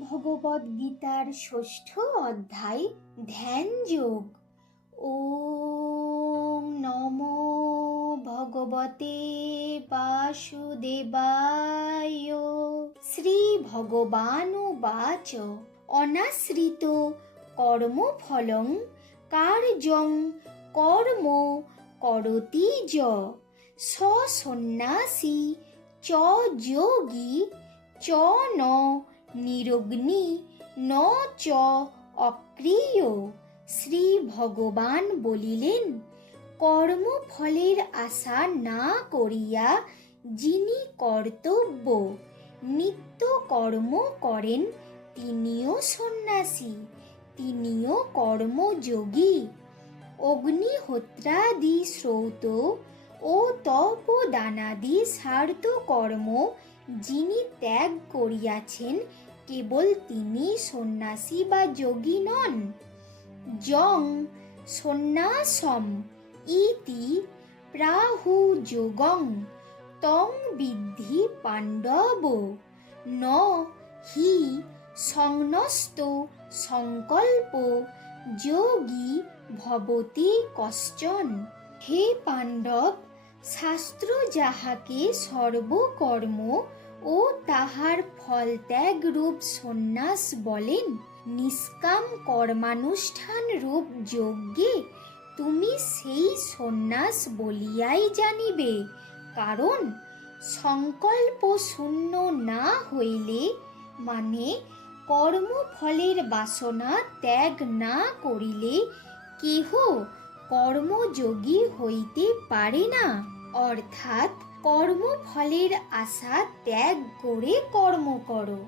ভগবদ গীতার ষষ্ঠ অধ্যায় ধ্যান যোগ। ওম নমো ভগবতে বাসুদেবায়। শ্রী ভগবানুবাচ অনাশ্রিত কর্মফলং কার্যং কর্ম করতি য সন্ন্যাসী চ যোগী চ ন নিরগ্নি ন চ অক্রিয়। শ্রী ভগবান বলিলেন, কর্মফলের আশা না করিয়া যিনি কর্তব্য নিত্য কর্ম করেন তিনিও সন্ন্যাসী, তিনিও কর্মযোগী। অগ্নিহোত্রাদি শ্রৌত ও তপদানাদি স্বার্থ কর্ম যিনি ত্যাগ করিয়াছেন কেবল তিনি সন্ন্যাসী বা যোগী নন। যং সন্ন্যাসম ইতি প্রাহু যোগং তং বিদ্ধি পাণ্ডব ন হি সংন্যস্ত সংকল্প যোগী ভবতি কশ্চন। হে পাণ্ডব, শাস্ত্র যাহাকে সর্বকর্ম ও তাহার ফল ত্যাগ রূপ সন্ন্যাস বলেন, নিষ্কাম কর্মানুষ্ঠান রূপ যজ্ঞে তুমি সেই সন্ন্যাস বলিয়াই জানিবে। কারণ সংকল্প শূন্য না হইলে, মানে কর্মফলের বাসনা ত্যাগ না করিলে কেহ কর্মযোগী হইতে পারে না। অর্থাৎ কর্মফলের আশা ত্যাগ করে কর্ম করো।